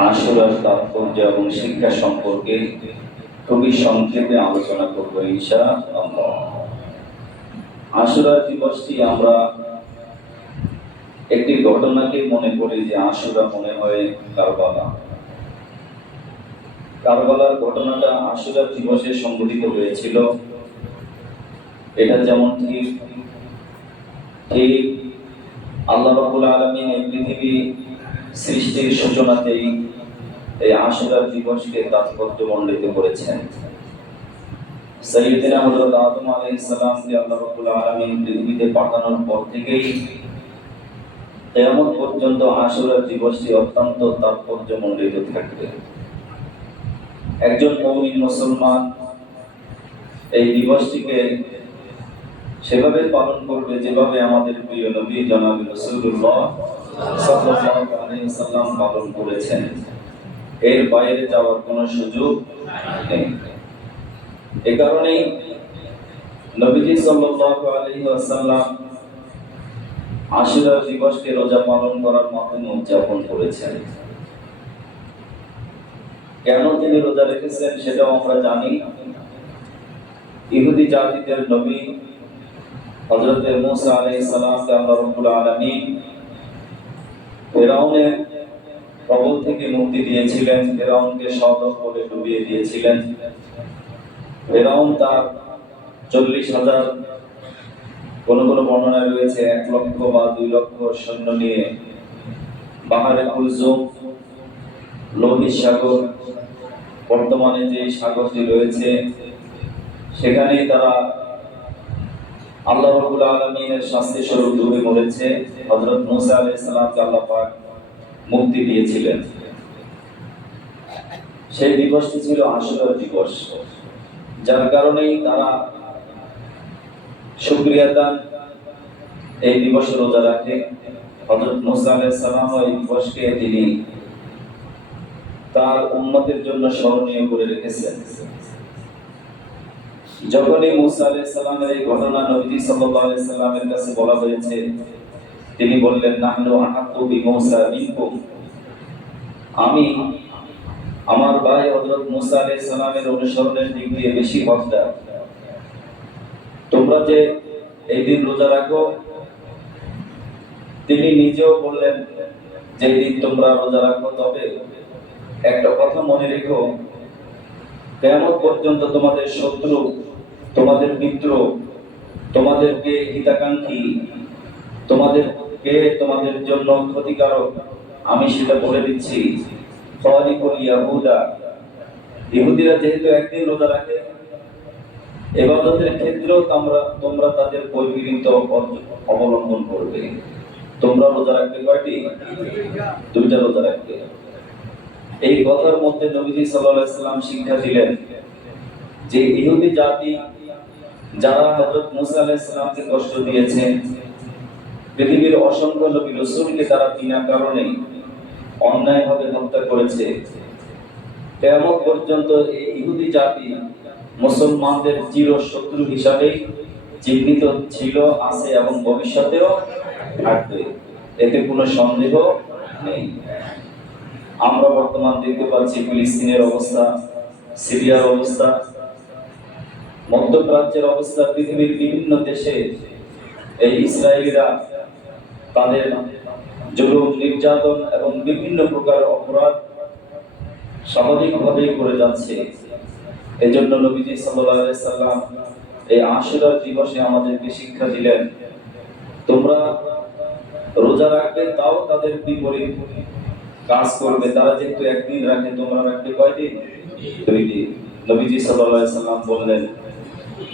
আশুরার তাৎপর্য এবং শিক্ষা সম্পর্কে খুবই সংক্ষেপে আলোচনা করব ইনশাআল্লাহ। আশুরা দিবসটি আমরা একটি ঘটনাকে মনে করি যে আশুরা মনে হয় কারবালা। কারবালার ঘটনাটা আশুরা দিবসে সংঘটিত হয়েছিল, এটা যেমন ঠিক আল্লাহ রাব্বুল আলামিন এই পৃথিবী সৃষ্টির সূচনাতেই এই আশুরা দিবসকে তাৎপর্যমণ্ডিত করেছেন। সাইয়্যিদিনা হযরত আদম আলাইহিস সালামকে আল্লাহ রাব্বুল আলামিন পৃথিবীতে পাঠানোর পর থেকেই কিয়ামত পর্যন্ত আশুরা দিবসটি অত্যন্ত তাৎপর্যমণ্ডিত থাকবে। একজন মুমিন মুসলমান এই দিবসটিকে সেভাবে পালন করবে যেভাবে আমাদের প্রিয় নবী জনাব রাসূলুল্লাহ সাল্লাল্লাহু আলাইহি সাল্লাম পালন করেছেন। এর বাইরে যাওয়ার কোনো সুযোগ নেই। এই কারণেই নবীজি সাল্লাল্লাহু আলাইহি ওয়াসাল্লাম আশুরা দিবসকে রোজা পালন করার মাধ্যমে উদযাপন করেছেন। কেন তিনি রোজা রেখেছেন সেটাও আমরা জানি। ইহুদি জাতিদের নবী হযরত মুসা আলাইহিস সালামকে আল্লাহ রাব্বুল আলামিন ফিরআউনের কবল থেকে মুক্তি দিয়েছিলেন, ফিরআউনকে শতক বলে ডুবিয়ে দিয়েছিলেন। ফিরআউন তার 40,000, কোন কোন বর্ণনায় রয়েছে 1 লক্ষ বা 2 লক্ষ সৈন্য নিয়ে বাহারে কুলজুম, লোহিত সাগর, বর্তমানে যে সাগরটি রয়েছে সেখানে তারা আল্লাহ রাব্বুল আলামিনের শাস্তি স্বরূপ ডুবে মরেছে। হযরত মুসা আলাইহিস সালামকে আল্লাহ পাক মুক্তি দিয়েছিলেন। সেই দিবসটি ছিল আশুরা দিবস, যার কারণেই তারা শুকরিয়া দান এই দিবসে রোজা রাখে। হযরত মুসা আলাইহিস সালাম এই দিবসকে তিনি তার উম্মতের জন্য স্মরণীয় করে রেখেছেন। যখনই মুসা আলাইহিস সালামের এই ঘটনা নবী সাল্লাল্লাহু আলাইহি সাল্লামের কাছে বলা হয়েছে, তিনি বললেন, নাহনু আহাক্কু বিমূসা মিনকুম, আমি আমার ভাই হযরত মুসা আলাইহিস সালামের অনুসরণের দিক দিয়ে বেশি হকদার। তোমরা যে এই দিন রোজা রাখো, তিনি নিজেও বললেন যে এই দিন তোমরা রোজা রাখো, তবে একটা কথা মনে রেখো, কিয়ামত পর্যন্ত তোমাদের শত্রু, তোমাদের মিত্র, তোমাদেরকে হিতাকাঙ্ক্ষী, তোমাদের জন্য ক্ষতিকারক, আমি সেটা বলে দিচ্ছি। ফালিকুল ইয়াহুদা, ইহুদিরা যেহেতু একদিন রোজা রাখে, ইবাদতের ক্ষেত্রেও তোমরা তাদের পরিমিত অবলম্বন করবে। তোমরা রোজা রাখবে কয়টি? 2টা রোজা রাখবে। এই কথার মধ্যে নবীজি সাল্লাল্লাহু আলাইহি সাল্লাম শিক্ষা দিলেন যে ইহুদি জাতি যারা হযরত মুসা আলাইহিস সালামকে কষ্ট দিয়েছে, পৃথিবীর অসংখ্য নবী রাসূলকে তারা বিনা কারণে অন্যায়ভাবে হত্যা করেছে, কিয়ামত পর্যন্ত এই ইহুদি জাতি মুসলমানদের চির শত্রু হিসাবে চিহ্নিত ছিল, আছে এবং ভবিষ্যতেও থাকবে, এতে কোনো সন্দেহ নেই। আমরা বর্তমান দেখতে পাচ্ছি ফিলিস্তিনের অবস্থা, সিরিয়ার অবস্থা, মধ্যপ্রাচ্যের অবস্থা, পৃথিবীর বিভিন্ন দেশে এই ইসরায়েলিরা তাদের জুলুম, নির্যাতন এবং বিভিন্ন প্রকার অপরাধ স্বাভাবিকভাবেই করে যাচ্ছে। এজন্য নবীজি সাল্লাল্লাহু আলাইহি সাল্লাম এই আশুরা দিবসে আমাদেরকে শিক্ষা দিলেন, তোমরা রোজা রাখবে, তাও তাদের বিপরীত কাজ করবে। তারা যেহেতু একদিন রাখে, তোমরা রাখবে কয়দিন? 2 দিন। নবীজি সাল্লাল্লাহু আলাইহি সাল্লাম বললেন,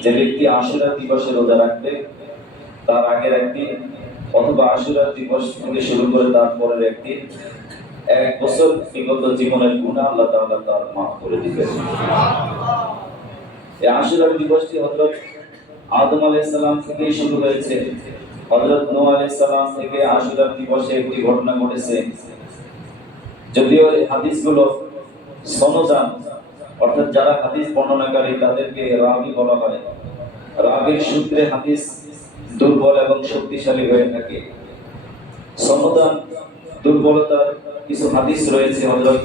যে ব্যক্তি আশুরা দিবসে রোজা রাখবে, তার আগের একদিন অথবা আশুরা দিবস থেকে শুরু করে তারপরের একদিন, 1 বছর বিগত জীবনের গুনাহ আল্লাহ তাআলা তার মাফ করে দিবেন। এই আশুরা দিবসটি হযরত আদম আলাইহিস সালাম থেকে শুরু হয়েছে। হযরত নূহ আলাইহিস সালাম থেকে আশুরা দিবসে একটি ঘটনা ঘটেছে। যদিও এই হাদিসগুলো সনদান, অর্থাৎ যারা হাদিস বর্ণনাকারী তাদেরকে রাবী বলা হয়, রাবীর সূত্রে হাদিস দুর্বল এবং শক্তিশালী হয়ে থাকে। সনদান দুর্বলতার কিছু হাদিস রয়েছে হযরত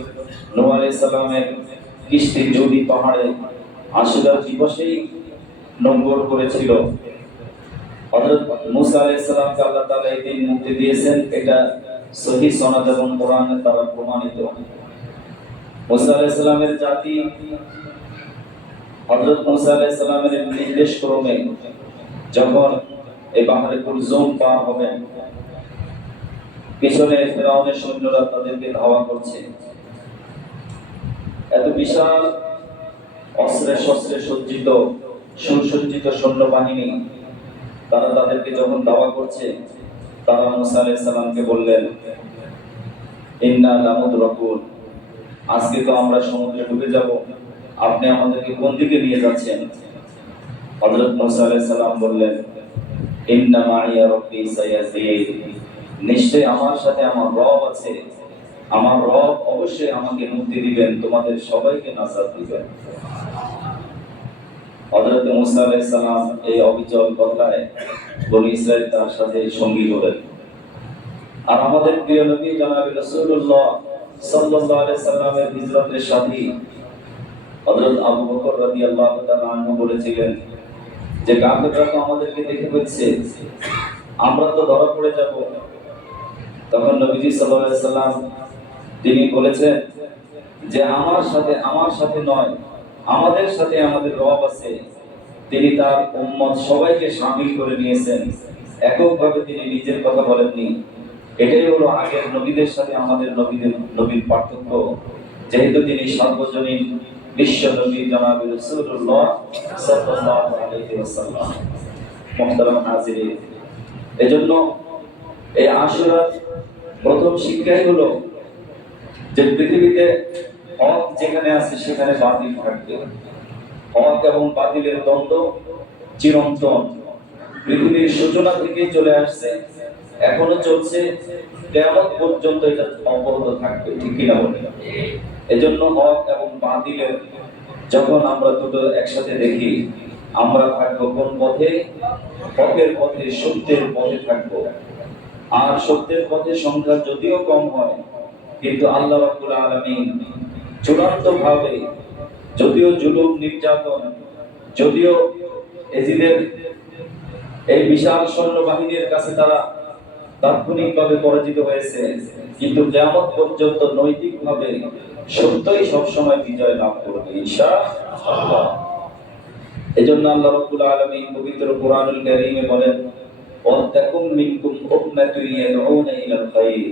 নূহ আলাইহিস সালামের কিস্তি জুদি পাহাড়ে আশুরার দিবসেই নোঙ্গর করেছিল। হযরত মুসা আলাইহিস সালামকে আল্লাহ তাআলা এই দিন মুক্তি দিয়েছেন, এটা সহিহ সনদ এবং কোরআনের দ্বারা প্রমাণিত। মুসা আলাইহিস সালামের জাতি হযরত মুসা আলাইহিস সালামের নির্দেশ ক্রমে যখন এই পাহাড়ে কুলজুম পার হবেন, পিছনে ফেরাউনের সৈন্যরা তাদেরকে ধাওয়া করছে। এত বিশাল অস্ত্রে শস্ত্রে সজ্জিত সুসজ্জিত সৈন্যবাহিনী, তারা তাদেরকে যখন ধাওয়া করছে, তারা মুসা আলাইহিস সালামকে বললেন, ইন্না লামুদরাকুন, আজকে তো আমরা সমুদ্রে ডুবে যাব, আপনি আমাদেরকে কোন দিকে নিয়ে যাচ্ছেন? হযরত মুসা আলাইহিস সালাম বললেন, ইন্না মাইয়া রাব্বি সায়াহদিন, নিশ্চয়ই আমার সাথে আমার রব আছে, আমার রব অবশ্যই আমাকে মুক্তি দিবেন, তোমাদের সবাইকে নাজাত দিবেন। হযরত মুসা আলাইহিস সালাম এই অবিচল কথায় বনী ইসরাইল তার সাথে সঙ্গী হলেন। আর আমাদের প্রিয় নবী জনাব রাসূলুল্লাহ সাল্লাল্লাহু আলাইহি সাল্লামের হিজরতের সাথী হযরত আবু বকর রাদিয়াল্লাহু তাআলা আনহু বলেছিলেন যে কাফেররা তো আমাদেরকে দেখে বলছে, আমরা তো ধরা পড়ে যাব। তখন নবীজি সাল্লাল্লাহু আলাইহি সাল্লাম তিনি বলেছেন যে আমার সাথে নয়, আমাদের সাথে আমাদের রব আছে, তিনি তার উম্মত সবাইকে শামিল করে নিয়েছেন, এককভাবে তিনি নিজের কথা বলেননি। এটাই হলো আগের নবীদের সাথে আমাদের নবীর পার্থক্য, যেহেতু তিনি সর্বজনীন বিশ্ব নবী জনাব রাসূলুল্লাহ সাল্লাল্লাহু আলাইহি ওয়াসাল্লাম। মুহতারাম হাজিরিন, এজন্য এই আশুরার প্রথম শিক্ষাই হলো যে পৃথিবীতে হক যেখানে আছে সেখানে বাতিল থাকবে। হক এবং বাতিলের দ্বন্দ্ব চিরন্তন, পৃথিবীর সূচনা থেকেই চলে আসছে, এখনো চলছে, কিয়ামত পর্যন্ত এটা অব্যাহত থাকবে, ঠিক কিনা বলেন? এজন্য হক এবং বাতিলের যখন আমরা দুটো একসাথে দেখি, আমরা থাকবো কোন পথে? হকের পথে, সত্যের পথে থাকবো। আর সত্যের পথে সংখ্যা যদিও কম হয়, কিন্তু আল্লাহ রাব্বুল আলামিন চূড়ান্তভাবে, যদিও জুলুম নির্যাতন, যদিও এজিদের এই বিশাল সৈন্যবাহিনীর কাছে তারা তাৎক্ষণিকভাবে পরাজিত হয়েছে, কিন্তু কিয়ামত পর্যন্ত নৈতিকভাবে সত্যই সবসময় বিজয় লাভ করবে ইনশাআল্লাহ। এজন্য আল্লাহ রাব্বুল আলামিন পবিত্র কোরআনুল কারীমে বলেন, ওয়াতাকুম মিনকুম উম্মাতুন ইয়াদউনা ইলাল খায়র,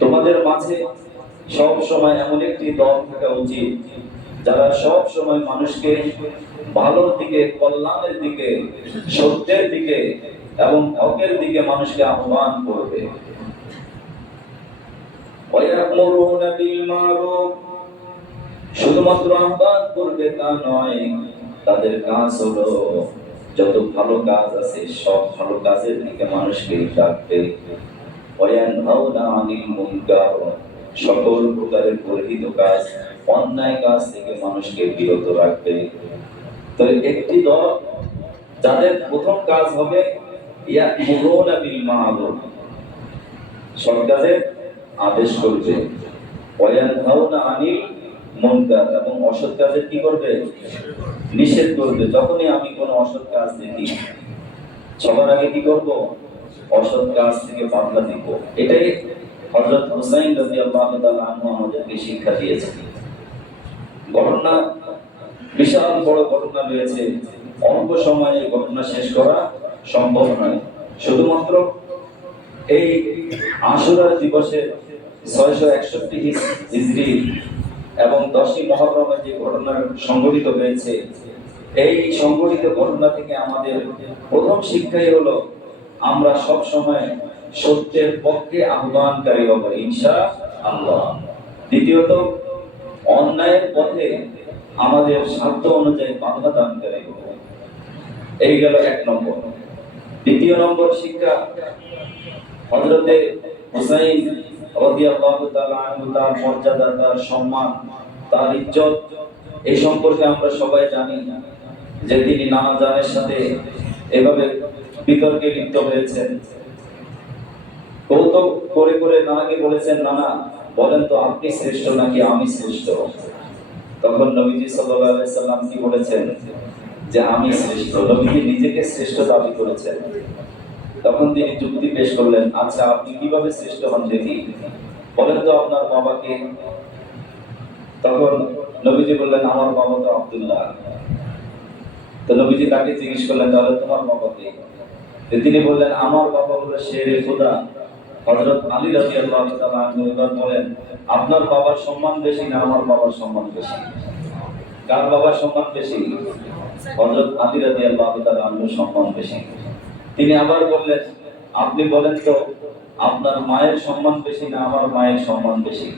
তোমাদের মাঝে সব সময় এমন একটি দল থাকা উচিত যারা সব সময় মানুষকে ভালোর দিকে, কল্যাণের দিকে, সত্যের দিকে এবং হকের দিকে মানুষকে আহ্বান করবে। ওয়ায়ামুরুনা বিল মারুফ, শুধুমাত্র আহ্বান করবে তা নয়, তাদের কাজ হলো যত ভালো কাজ আছে সব ভালো কাজের দিকে মানুষকে ডাকবে। ওয়ায়ানহাউনা আনিল মুনকার, সকল প্রকারের পরিহিত কাজ, অন্যায় কাজ থেকে মানুষকে বিরত রাখবে। তো একটি দল যাদের প্রথম কাজ হবে ইয়ামুরুনা বিল মারুফ, সৎ কাজের আদেশ করবে, ওয়ায়ানহাউনা আনিল মুনকার, এবং অসৎ কাজের কি করবে? নিষেধ করবে। যখনই আমি কোনো অসৎ কাজ দেখি, সবার আগে কি করব? অসৎ কাজ থেকে বাধা দিব। এটাই হযরত হুসাইন রাদিয়াল্লাহু তাআলা আনহু আমাদেরকে শিক্ষা দিয়েছেন। ঘটনা বিশাল বড় ঘটনা রয়েছে, অল্প সময়ে ঘটনা শেষ করা সম্ভব নয়। শুধুমাত্র এই আশুরা দিবসে 661 হিজরি এবং 10ই মুহররমে যে ঘটনা সংঘটিত হয়েছে, এই সংঘটিত ঘটনা থেকে আমাদের প্রথম শিক্ষাই হলো আমরা সব সময় সত্যের পক্ষে আহ্বানকারী হব ইনশাআল্লাহ। দ্বিতীয়ত, অন্যায়ের পথে আমাদের সাধ্য অনুযায়ী বাধা দানকারী হব। এই গেল 1 নম্বর। দ্বিতীয় নম্বর শিক্ষা, হযরতে হুসাইন রাদিয়াল্লাহু তাআলা আনহু, তার মর্যাদা, তার সম্মান, তার ইজ্জত, এই সম্পর্কে আমরা সবাই জানি যে তিনি নানা জানের সাথে এভাবে বিতর্কে লিপ্ত হয়েছেন। কৌতুক করে করে নানাকে বলেছেন, নানা বলেন তো আপনি শ্রেষ্ঠ নাকি আমি শ্রেষ্ঠ? তখন নবীজি সাল্লাল্লাহু আলাইহি সাল্লাম কি বলেছেন যে আমি শ্রেষ্ঠ। নবীজি নিজেকে শ্রেষ্ঠ দাবি করেছেন। তখন তিনি যুক্তি পেশ করলেন, আচ্ছা আপনি কিভাবে শ্রেষ্ঠ হন দেখি, বলেন তো আপনার বাবাকে। তখন নবীজি বললেন আমার বাবা তো আব্দুল্লাহ। তো নবীজি তাকে জিজ্ঞেস করলেন তাহলে তোমার বাবা কে? তিনি বললেন আমার বাবা হলো শেরে খোদা হযরত আলী রাদিয়াল্লাহু তাআলা আনহু। এবার বলেন আপনার বাবার সম্মান বেশি না আমার বাবার সম্মান বেশি? কার বাবার সম্মান বেশি? হযরত আলী রাদিয়াল্লাহু তাআলা আনহুর সম্মান বেশি। তিনি আবার বললেন আপনি বলেন তো আপনার মায়ের সম্মান বেশি না আমার মায়ের সম্মান বেশি?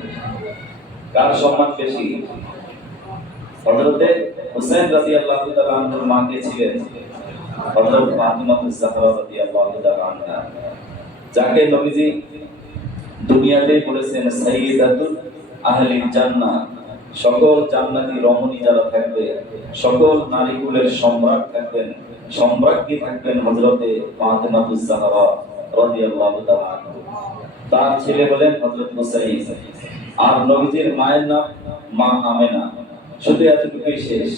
কার সম্মান বেশি? হযরতে হুসাইন রাদিয়াল্লাহু তাআলা আনহুর মা কে ছিলেন হযরত ফাতিমা জাহরা রাদিয়াল্লাহু তাআলা আনহা, যাকে নবীজি দুনিয়াতে বলেছেন সাইয়্যিদাতুল আহলি জান্নাহ, সকল জান্নাতি রমণী যারা থাকবে, সকল নারীকুলের সম্রাট থাকবেন, সম্রাজ্ঞী থাকবেন হযরতে ফাতিমা জাহরা রাদিয়াল্লাহু তাআলা আনহা। তার ছেলে হলেন হযরত হুসাইন। আর নবীজির মায়ের নাম মা আমেনা। শুধু এতটুকুই শেষ।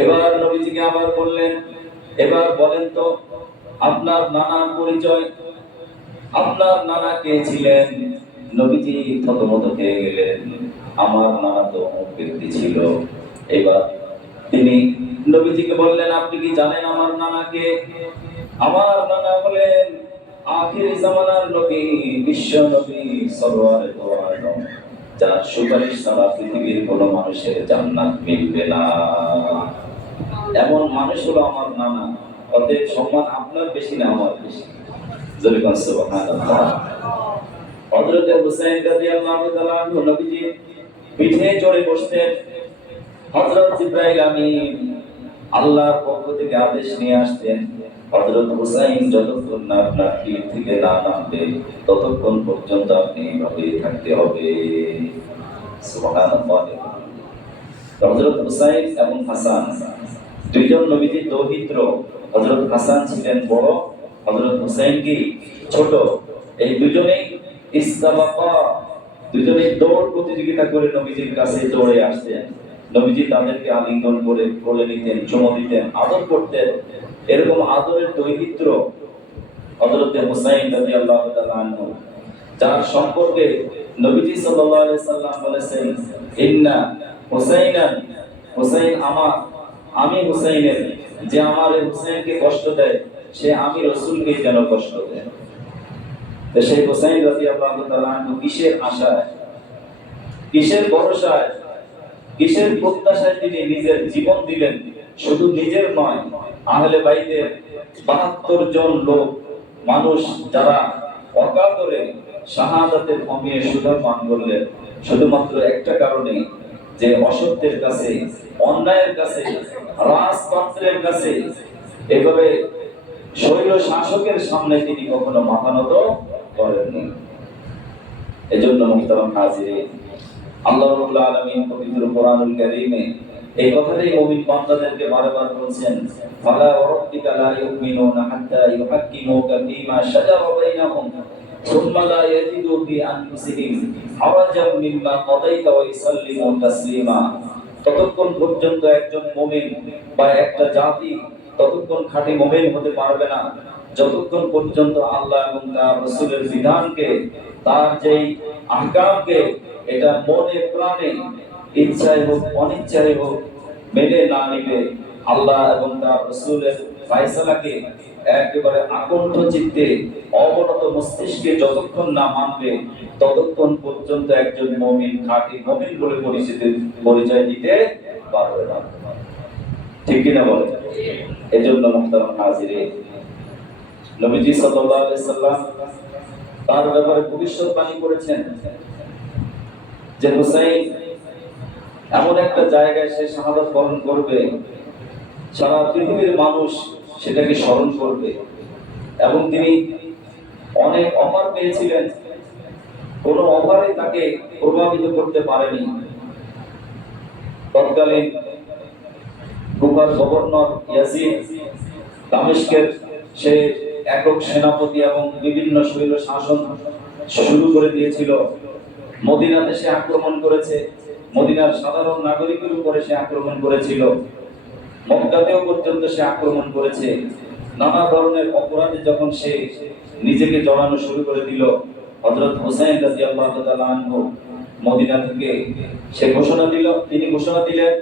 এবার নবীজিকে আবার বললেন এবার বলেন তো আপনার নানার পরিচয়। আপনার নানা কে ছিলেন? নবীজি থতমত খেয়ে গেলেন, আমার নানা তো অমুক ব্যক্তি ছিল। এবার তিনি নবীজিকে বললেন আপনি কি জানেন আমার নানা কে? আমার নানা হলেন আখির জামানার নবী, বিশ্ব নবী সরওয়ারে দো আলম, যার সুপারিশ ছাড়া পৃথিবীর কোনো মানুষের জান্নাত মিলবে না। এমন মানুষ হলো আমার নানা। অতএব সম্মান আপনার বেশি না আমার বেশি? জোরে বলেন সুবহানাল্লাহ। হযরত হুসাইন রাদিয়াল্লাহু তাআলা আনহু নবীজি পিঠে চড়ে বসতেন। হযরত জিবরাইল আমিন আল্লাহর পক্ষ থেকে আদেশ নিয়ে আসতেন, হযরত হুসাইন যতক্ষণ না আপনার পিঠ থেকে না নামবে ততক্ষণ পর্যন্ত আপনি এইভাবে থাকতে হবে। সুবহানাল্লাহ। হযরত হুসাইন এবং হাসান দুইজন নবীজির দৌহিত্র। হযরত হাসান ছিলেন বড়, হযরত হুসাইন কি ছোট। এই দুজনেই ইসতাবাকা, দুজনেই দৌড় প্রতিযোগিতা করে নবীজির কাছে দৌড়ে আসতেন। নবীজি তাদেরকে আলিঙ্গন করে কোলে নিতেন, চুমু দিতেন, আদর করতেন। এরকম আদরের দৌহিত্র হযরত হুসাইন রাদিয়াল্লাহু তাআলা আনহু, যার সম্পর্কে নবীজি সাল্লাল্লাহু আলাইহি সাল্লাম বলেছেন ইন্না হুসাইনান, হুসাইন আমার, আমি হুসাইনের, যে আমার এই হুসাইনকে কষ্ট দেয় সে আমি রাসূলকে যেন কষ্ট দেয়। তো সেই হুসাইন রাদিয়াল্লাহু তাআলা আনহু কিসের আশায়, কিসের ভরসায়, কিসের প্রত্যাশায় তিনি নিজের জীবন দিলেন? শুধু নিজের নয়, আহলে বাইতের ৭২ জন লোক মানুষ যারা অকাতরে শাহাদাতের কমিয়ে শুধু মান করলেন শুধুমাত্র একটা কারণে, যে অসত্যের কাছে, অন্যায়ের কাছে, রাজতন্ত্রের কাছে, এভাবে শৈল শাসকের সামনে তিনি কখনো মাথা নত করেননি। এজন্য মুহতারাম হাজিরিন, আল্লাহ রাব্বুল আলামিন পবিত্র কোরআনুল কারীমে এই কথাটাই মুমিন বান্দাদেরকে বারবার বলছেন, ফালা ওয়ারাব্বিকা লা ইউমিনুনা হাত্তা ইউহাক্কিমুকা ফীমা শাজারা বাইনাহুম সুম্মা লা ইয়াজিদু ফি আনফুসিহিম হারাজাম মিম্মা কাদাইতা ওয়া ইসাল্লিমু তাসলিমা। ততক্ষণ পর্যন্ত একজন মুমিন বা একটা জাতি ততক্ষণ খাঁটি মুমিন হতে পারবে না যতক্ষণ পর্যন্ত আল্লাহ এবং তার রাসূলের বিধানকে, তার যেই আহকামকে এটা মনে প্রাণে, ইচ্ছায় হোক অনিচ্ছায় হোক মেনে না নিবে, আল্লাহ এবং তার রাসূলের ফয়সালাকে একেবারে আকণ্ঠ চিত্তে অবনত মস্তিষ্কে যতক্ষণ না মানবে ততক্ষণ পর্যন্ত একজন মুমিন খাঁটি মুমিন বলে পরিচয় দিতে পারবে না। ঠিক কি না বলেন? এজন্য মুহতারাম হাজিরিন, নবীজি সাল্লাল্লাহু আলাইহি সাল্লাম তার ব্যাপারে ভবিষ্যৎবাণী করেছেন যে হুসাইন এমন একটা জায়গায় সে শাহাদাত বরণ করবে, সারা পৃথিবীর মানুষ সেটাকে স্মরণ করবে। এবং তিনি অনেক অফার পেয়েছিলেন, কোন অফারে তাকে প্রভাবিত করতে পারেনি। তৎকালীন কুফার গভর্নর ইয়াজিদ দামেস্কের সে একক সেনাপতি এবং বিভিন্ন শৈল শাসন শুরু করে দিয়েছিল। মদিনাতে সে আক্রমণ করেছে, মদিনার সাধারণ নাগরিকের উপরে সে আক্রমণ করেছিল, মক্কাতেও পর্যন্ত সে আক্রমণ করেছে। নানা ধরনের অপরাধে যখন সে নিজেকে জড়ানো শুরু করে দিল, হযরত হুসাইন রাদিয়াল্লাহু তাআলা আনহু মদিনা থেকে তিনি ঘোষণা দিলেন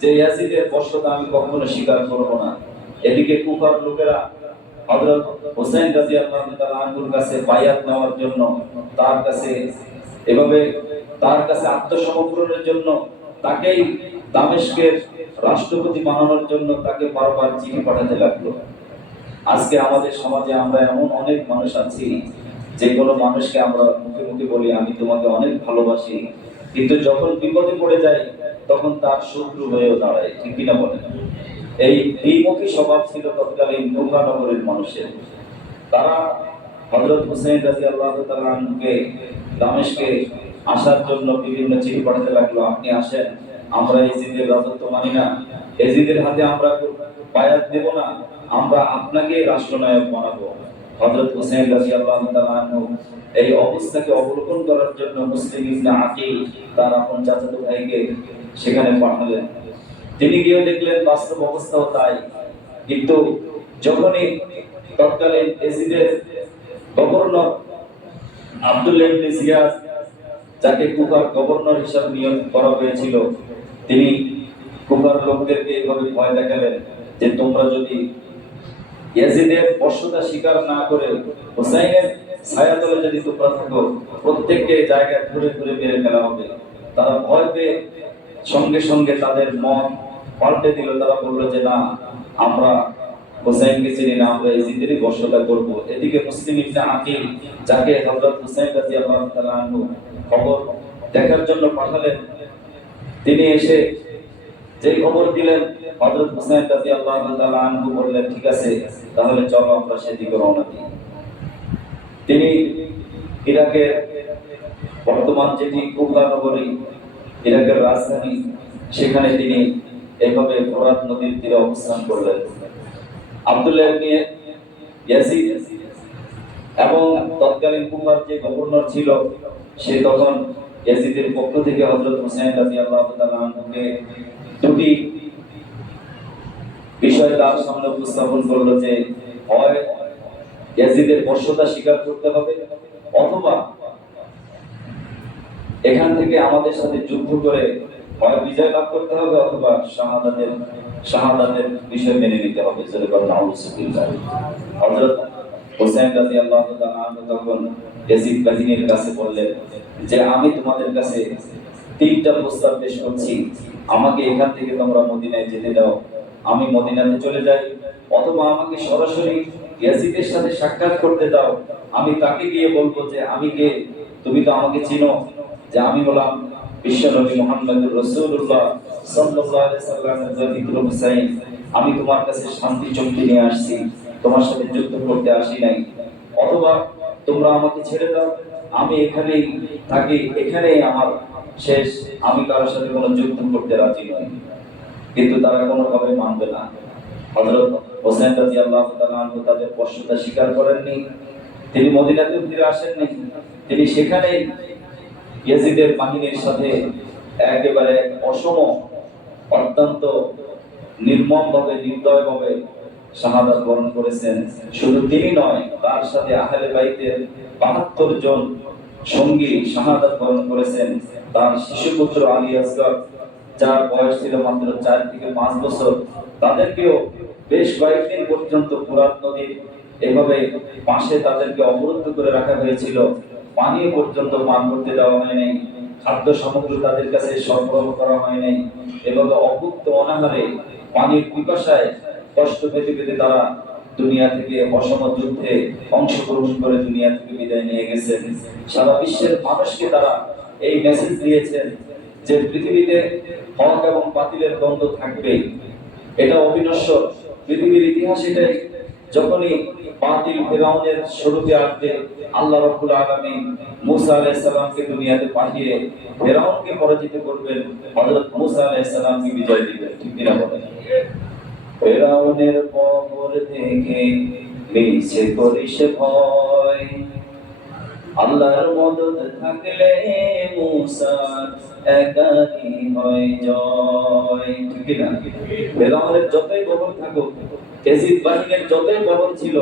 যে ইয়াজিদের বর্ষতা আমি কখনো স্বীকার করব না। এদিকে কুফার লোকেরা হযরত হুসাইন রাদিয়াল্লাহু তাআলা আনহুর কাছে বায়াত নেওয়ার জন্য, তার কাছে আত্মসমর্পণের জন্য, তাকেই দামেস্কের রাষ্ট্রপতি বানানোর জন্য তাকে বারবার চিঠি পাঠাতে লাগলো। আজকে আমাদের সমাজে আমরা এমন অনেক মানুষ আছি, যে কোনো মানুষকে আমরা মুখে মুখে বলি আমি তোমাকে অনেক ভালোবাসি, কিন্তু যখন বিপদে পড়ে যায় তখন তার শত্রু হয়েও দাঁড়ায়, ঠিক কিনা বলেন? এই দ্বিমুখী স্বভাব ছিল তৎকালীন নগরের মানুষের। তারা হযরত হুসাইন রাদিয়াল্লাহু তাআলা আনহুকে দামেস্কে আসার জন্য বিভিন্ন চিঠি পাঠাতে লাগলো, আপনি আসেন, আমরা ইয়াজিদের রাজত্ব মানি না, ইয়াজিদের হাতে আমরা বায়াত দেব না, আমরা আপনাকে রাষ্ট্রনায়ক বানাবো। হযরত হুসাইন রাদিয়াল্লাহু তাআলা আনহু এই অবস্থাকে অবলোকন করার জন্য মুসলিম ইবনে আকিল তার আপন চাচাতো ভাইকে সেখানে পাঠালেন। তিনি গিয়ে দেখলেন বাস্তব অবস্থাও তাই। কিন্তু যখনই তৎকালীন ইয়াজিদের গভর্নর আব্দুল্লাহ ইবনে জিয়াদ, যাকে কুফার গভর্নর হিসেবে নিয়োগ করা হয়েছিল, তিনি কুফার লোকদেরকে এইভাবে ভয় দেখালেন যে তোমরা যদি ইয়াজিদের বর্ষতা স্বীকার না করে হুসাইনের ছায়াতলে যদি তোমরা থাকো, প্রত্যেককে জায়গায় ধরে ধরে মেরে ফেলা হবে। তারা ভয় পেয়ে সঙ্গে সঙ্গে তাদের মন পাল্টে দিল। তারা বললো যে না, আমরা হুসাইনকে চিনি না, আমরা ইয়াজিদেরই বর্ষতা করব। এদিকে মুসলিম ইবনে আকিল, যাকে হযরত হুসাইন রাদিয়াল্লাহু তাআলা আনহু খবর দেখার জন্য পাঠালেন, তিনি এসে যে খবর দিলেন, হযরত হুসাইন রাদিয়াল্লাহু তাআলা আনহু বললেন ঠিক আছে, তাহলে চলো আমরা সেদিকে রওনা দিই। তিনি ইরাকের বর্তমান যেটি কুফা নগরী, ইরাকের রাজধানী, সেখানে তিনি এইভাবে ফোরাত নদীর তীরে অবস্থান করলেন। আব্দুল্লাহ ইবনে ইয়াজিদ এবং তৎকালীন কুফার যে গভর্নর ছিল, সে তখন ইয়াজিদের পক্ষ থেকে হযরত হুসাইন রাদিয়াল্লাহু তাআলা আনহুকে দুটি বিষয় তার সামনে উপস্থাপন করলো যে হয় ইয়াজিদের বর্ষতা স্বীকার করতে হবে, অথবা এখান থেকে আমাদের সাথে যুদ্ধ করে হয় বিজয় লাভ করতে হবে, অথবা শাহাদাতের বিষয় মেনে নিতে হবে। হযরত হুসাইন রাদিয়াল্লাহু তাআলা আনহু তখন ইয়াজিদ বাহিনীর কাছে বললেন যে আমি তোমাদের কাছে তিনটা প্রস্তাব পেশ করছি, আমাকে এখান থেকে তোমরা মদিনায় যেতে দাও, আমি মদিনাতে চলে যাই, অথবা আমাকে সরাসরি ইয়াজিদের সাথে সাক্ষাৎ করতে দাও, আমি তাকে গিয়ে বলবো যে আমি কে, তুমি তো আমাকে চিনো, যে আমি হলাম বিশ্বনবী মুহাম্মদুর রাসূলুল্লাহ সাল্লাল্লাহু আলাইহি সাল্লামের দ্বিতীয় হুসাইন, আমি তোমার কাছে শান্তি চুক্তি নিয়ে আসছি, তোমার সাথে যুদ্ধ করতে আসি নাই, অথবা তোমরা আমাকে ছেড়ে দাও, আমি এখানেই থাকি, এখানেই আমার শেষ, আমি কারোর সাথে কোনো যুদ্ধ করতে রাজি নই। কিন্তু তারা কোনোভাবে মানবে না। হযরত হুসাইন রাদিয়াল্লাহু তাআলা আনহু তাদের বর্ষতা স্বীকার করেননি, তিনি মদিনাতে ফিরে আসেননি, তিনি সেখানেই ইয়াজিদের বাহিনীর সাথে একেবারে অসম, অত্যন্ত নির্মমভাবে, নির্দয়ভাবে শাহাদাত বরণ করেছেন। শুধু তিনি নয়, তার সাথে আহলে বাইতের ৭২ জন সঙ্গী শাহাদাত বরণ করেছেন। তার শিশুপুত্র আলী আসগর, যার বয়স ছিল মাত্র ৪ থেকে ৫ বছর, তাদেরকেও বেশ কয়েকদিন পর্যন্ত ফোরাত নদীর এভাবে পাশে তাদেরকে অবরুদ্ধ করে রাখা হয়েছিল। পানি পর্যন্ত পান করতে দেওয়া হয়নি, খাদ্য সামগ্রী তাদের কাছে সরবরাহ করা হয়নি। এভাবে অভুক্ত অনাহারে পানির পিপাসায় কষ্ট পেতে পেতে তারা দুনিয়া থেকে অসম যুদ্ধে অংশগ্রহণ করে দুনিয়া থেকে বিদায় নিয়ে গেছেন। সারা বিশ্বের মানুষকে তারা এই মেসেজ দিয়েছেন যে পৃথিবীতে হক এবং বাতিলের দ্বন্দ্ব থাকবেই, এটা অবিনশ্বর, পৃথিবীর ইতিহাস এটাই। যখনই বাতিল ফিরাউনের স্বরূপে আসবে, আল্লাহ রাব্বুল আলামিন মুসা আলাইহিস সালামকে দুনিয়াতে পাঠিয়ে ফিরাউনকে পরাজিত করবেন, হযরত মুসা আলাইহিস সালামকে বিজয় দিবেন, ঠিক কিনা বলেন? ফিরাউনের কবর থেকে মিছে করিস ভয়, আল্লাহর মদদ থাকলে মুসার একাকী হয় জয়। ঠিক না? ফেরাউনের যতই কবর থাকুক, এজিদ বাহিনীর যতই কবর ছিল,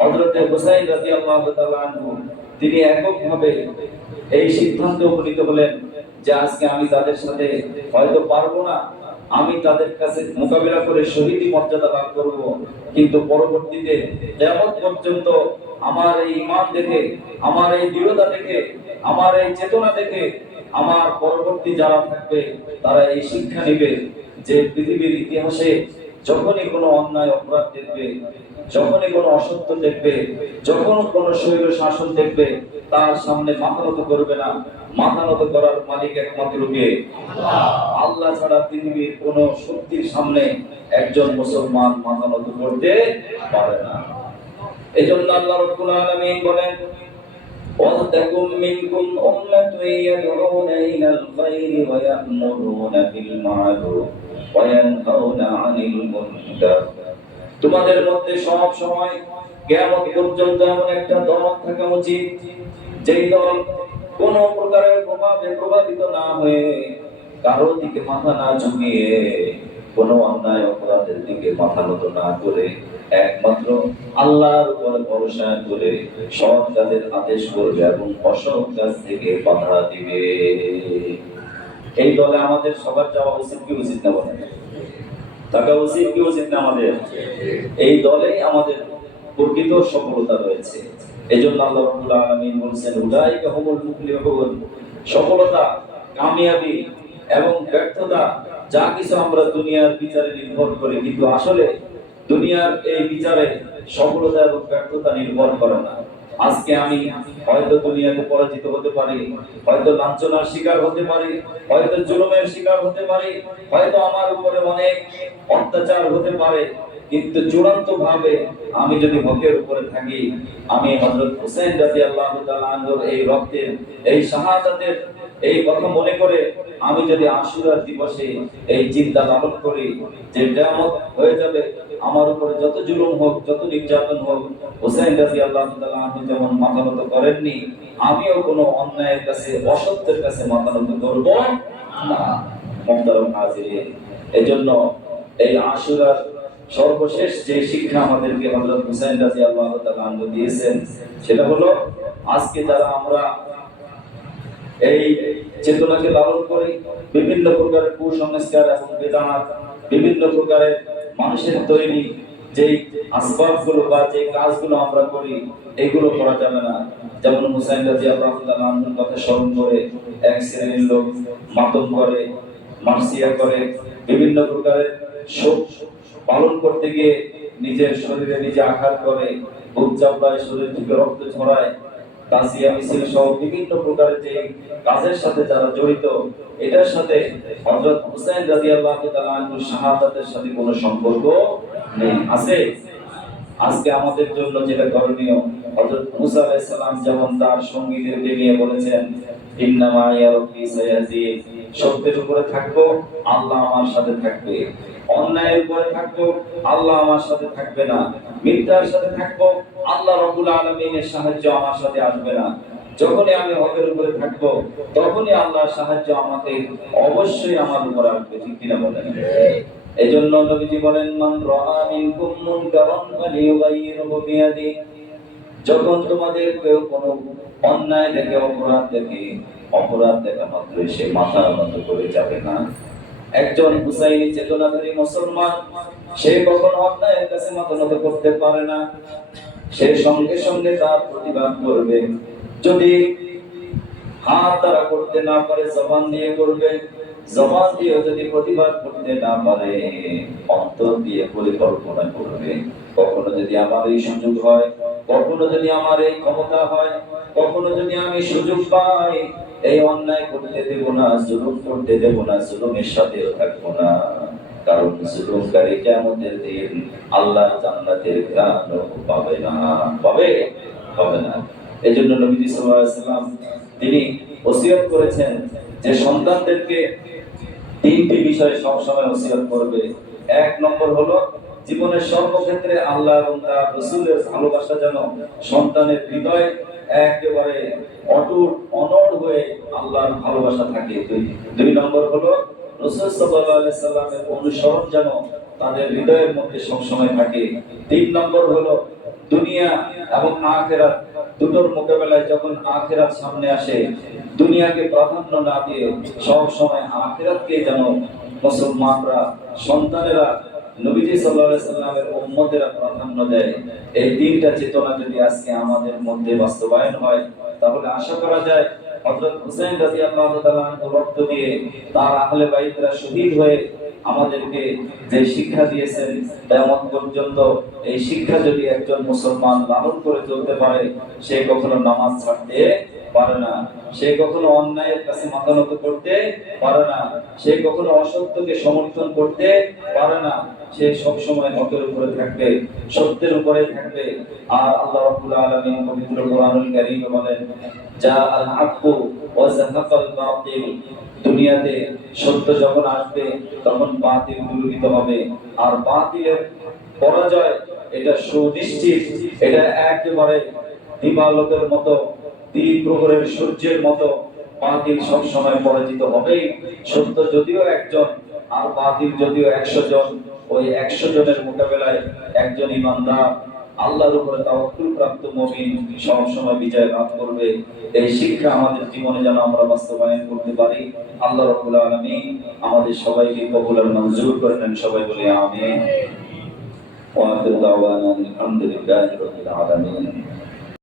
হযরতে হুসাইন রাদিয়াল্লাহু তাআলা আনহু তিনি এককভাবে এই সিদ্ধান্তে উপনীত হলেন যে আজকে আমি তাদের সাথে হয়তো পারবো না, আমি তাদের কাছে মোকাবিলা করে শহীদি মর্যাদা লাভ করব, কিন্তু পরবর্তীতে কিয়ামত পর্যন্ত আমার এই ঈমান দেখে, আমার এই দৃঢ়তা দেখে, আমার এই চেতনা দেখে আমার পরবর্তী যারা থাকবে তারা এই শিক্ষা নেবে যে পৃথিবীর ইতিহাসে যখনই কোনো অন্যায় অপরাধ দেখবে, যখনই কোনো অসত্য দেখবে, যখন কোনো স্বৈর শাসন দেখবে, তার সামনে মাথা নত করবে না। মাথা নত করার মালিক একমাত্র কে? আল্লাহ ছাড়া পৃথিবীর কোন শক্তির সামনে একজন মুসলমান মাথা নত করতে পারে না। এজন্য আল্লাহ রাব্বুল আলামিন বলেন, وَلْتَكُن مِّنكُمْ أُمَّةٌ يَدْعُونَ إِلَى الْخَيْرِ وَيَأْمُرُونَ بِالْمَعْرُوفِ وَيَنْهَوْنَ عَنِ الْمُنكَرِ। তোমাদের মধ্যে সব সময় কিয়ামত পর্যন্ত এমন একটা দল থাকা উচিত, যেই দল কোন প্রকারের প্রভাবে প্রভাবিত না হয়ে, কারোর দিকে মাথা না ঝুঁকিয়ে, কোন অন্যায় অপরাধের দিকে মাথা নত না করে, একমাত্র আল্লাহর উপর ভরসা করে সৎ কাজের আদেশ করবে এবং অসৎ কাজ থেকে বাধা দিবে। এই দলে আমাদের সবার যাওয়া উচিত কি উচিত না? বলেন, থাকা উচিত কি উচিত না আমাদের? এই দলেই আমাদের প্রকৃত সফলতা রয়েছে। এজন্য আল্লাহ রাব্বুল আলামিন বলেছেন, উলাইকা হুমুল মুফলিহুন। সফলতা, কামিয়াবি এবং ব্যর্থতা যা কিছু আমরা দুনিয়ার বিচারে নির্ভর করি, কিন্তু আসলে দুনিয়ার এই বিচারে সফলতা এবং ব্যর্থতা নির্ভর করে না। আজকে আমি হয়তো দুনিয়াতে পরাজিত হতে পারি, হয়তো লাঞ্ছনার শিকার হতে পারি, হয়তো জুলুমের শিকার হতে পারি, হয়তো আমার উপরে অনেক অত্যাচার হতে পারে, কিন্তু চূড়ান্ত ভাবে আমি যদি হকের উপরে থাকি, আমি হযরত হুসাইন রাদিয়াল্লাহু তাআলা আনহুর এই রক্তের, এই শাহাদাতের এই কথা মনে করে আমি যদি আশুরার দিবসে এই চিন্তা লালন করি যে কিয়ামত হয়ে যাবে, আমার উপরে যত জুলুম হোক, যত নির্যাতন হোক, হুসাইন রাদিয়াল্লাহু তাআলা আনহু যেমন মাথা নত করেননি, আমিও কোনো অন্যায়ের কাছে, অসত্যের কাছে মাথা নত করব না। মুহতারাম হাজিরিন, এজন্য এই আশুরার সর্বশেষ যে শিক্ষা আমাদেরকে হযরত হুসাইন রাদিয়াল্লাহু তাআলা আনহু দিয়েছেন, সেটা হলো আজকে যারা আমরা এই চেতনাকে লালন করি, বিভিন্ন প্রকারের কুসংস্কার এবং বেদাত, বিভিন্ন প্রকারের মানুষের তৈরি যে আসবাবগুলো বা যে কাজগুলো আমরা করি, এগুলো করা যাবে না। যেমন হুসাইন রাদিয়াল্লাহু তাআলা আনহুর কথা স্মরণ করে এক শ্রেণীর লোক মাতম করে, মার্সিয়া করে, বিভিন্ন প্রকারের শোক পালন করতে গিয়ে নিজের শরীরে নিজে আঘাত করে, বুক চাপড়ায়, শরীর থেকে রক্ত ঝরায়, তাজিয়া মিছিল সহ বিভিন্ন প্রকারের যে কাজের সাথে যারা জড়িত, এটার সাথে হযরত হুসাইন রাদিয়াল্লাহু তাআলা আনহুর শাহাদাতের সাথে কোনো সম্পর্ক নেই। আছে? আজকে আমাদের জন্য যেটা করণীয়, হযরত মুসা আলাইহিস সালাম যেমন তার সঙ্গীদেরকে নিয়ে বলেছেন, ইন্নামা ইয়া রাব্বি সায়াহদিন, সত্যের উপরে থাকবো, আল্লাহ আমার সাথে থাকবে। অন্যায়ের উপরে থাকবো, আল্লাহ আমার সাথে থাকবে না। মিথ্যার সাথে থাকবো, আল্লাহ রাব্বুল আলামিনের সাহায্য আমার সাথে আসবে না। যখনই আমি হকের উপরে থাকবো, তখনই আল্লাহর সাহায্য আমাকে অবশ্যই আমার উপর আসবে। ঠিক কিনা বলেন? এজন্য নবীজি বলেন, মান রাআ মিনকুম মুনকারান ফালিয়ুগাইয়িরহু বিয়াদিহি। যখন তোমাদের কেউ কোনো অন্যায় দেখে, অপরাধ দেখে, অপরাধ দেখা মাত্রই সে মাথা নত করে যাবে না। একজন হুসাইনি চেতনাধারী মুসলমান, সে কখনো অন্যায়ের কাছে মাথা নত করতে পারে না। সে সঙ্গে সঙ্গে তার প্রতিবাদ করবে। যদি হাত দ্বারা করতে না পারে, জবান দিয়ে করবে। জবান দিয়ে যদি প্রতিবাদ করতে না পারে, অন্তর দিয়ে পরিকল্পনা করবে। কখনো যদি আমার এই সুযোগ হয়, কখনো যদি আমার এই ক্ষমতা হয়, কখনো যদি আমি সুযোগ পাই, এই অন্যায় করতে দেব না, জুলুম করতে দেব না, জুলুমের সাথেও থাকবো না। কারণ জুলুমকারী কিয়ামতের দিন আল্লাহর জান্নাতের ঘ্রাণও পাবে না। পাবে? পাবে না। এজন্য নবীজি সাল্লাল্লাহু আলাইহি ওয়াসাল্লাম তিনি ওসিয়ত করেছেন যে সন্তানদেরকে তিনটি বিষয়ে সব সময় ওসিয়ত করবে। এক নম্বর হলো জীবনের সর্বক্ষেত্রে আল্লাহ এবং তার রাসূলের ভালোবাসা যেন সন্তানের হৃদয়ে একেবারে অটুট অনড় হয়ে আল্লাহর ভালোবাসা থাকে। দুই নম্বর হলো রাসূল সাল্লাল্লাহু আলাইহি সাল্লামের অনুসরণ যেন তাদের হৃদয়ের মধ্যে সবসময় থাকে। তিন নম্বর হলো দুনিয়া এবং আখিরাত দুটোর মোকাবেলায় যখন আখিরাত সামনে আসে, দুনিয়াকে প্রাধান্য না দিয়ে সব সময় আখিরাতকে যেন মুসলমানরা, সন্তানেরা, নবীজি সাল্লাল্লাহু আলাইহি সাল্লামের উম্মতেরা প্রাধান্য দেয়। এই তিনটা চেতনা যদি আজকে আমাদের মধ্যে বাস্তবায়ন হয়, তাহলে আশা করা যায় হযরত হুসাইন রাদিয়াল্লাহু তাআলা রক্ত দিয়ে তার আহলে বাইতরা শহীদ হয়ে আমাদেরকে যে শিক্ষা দিয়েছেন, কিয়ামত পর্যন্ত এই শিক্ষা যদি একজন মুসলমান লালন করে চলতে পারে, সে কখনো নামাজ ছাড়তে পারে না, সে কখনো অন্যায়ের কাছে মাথা নত করতে পারে না, সে কখনো অসত্যকে সমর্থন করতে পারে না, সে সব সময় হকের উপরে থাকবে, সত্যের উপরে থাকবে। আর আল্লাহ রাব্বুল আলামিন পবিত্র কোরআনুল কারীমে বলেন, যা আল হাক্কু ওয়া যাহাকাল বাতিল, দুনিয়াতে সত্য যখন আসবে তখন বাতিল দূরীভূত হবে, আর বাতিলের পরাজয় এটা সুনিশ্চিত, এটা একেবারে দিবালোকের মতো, দিন প্রহরের সূর্যের মতো বাতিল সব সময় পরাজিত হবেই। সত্য যদিও একজন আর বাতিল যদিও 100 জন, ওই 100 জনের মোকাবেলায় একজন ইমানদার আল্লাহর উপরে তাওয়াক্কুল প্রাপ্ত মুমিন সব সময় বিজয় লাভ করবে। এই শিক্ষা আমাদের জীবনে যেন আমরা বাস্তবায়ন করতে পারি। আল্লাহ রাব্বুল আলামিন আমাদের সবাইকে কবুল আর মঞ্জুর করে নেন। সবাই বলি আমিন। ওয়া আখিরু দাওয়ানা আলহামদুলিল্লাহি রাব্বিল আলামিন।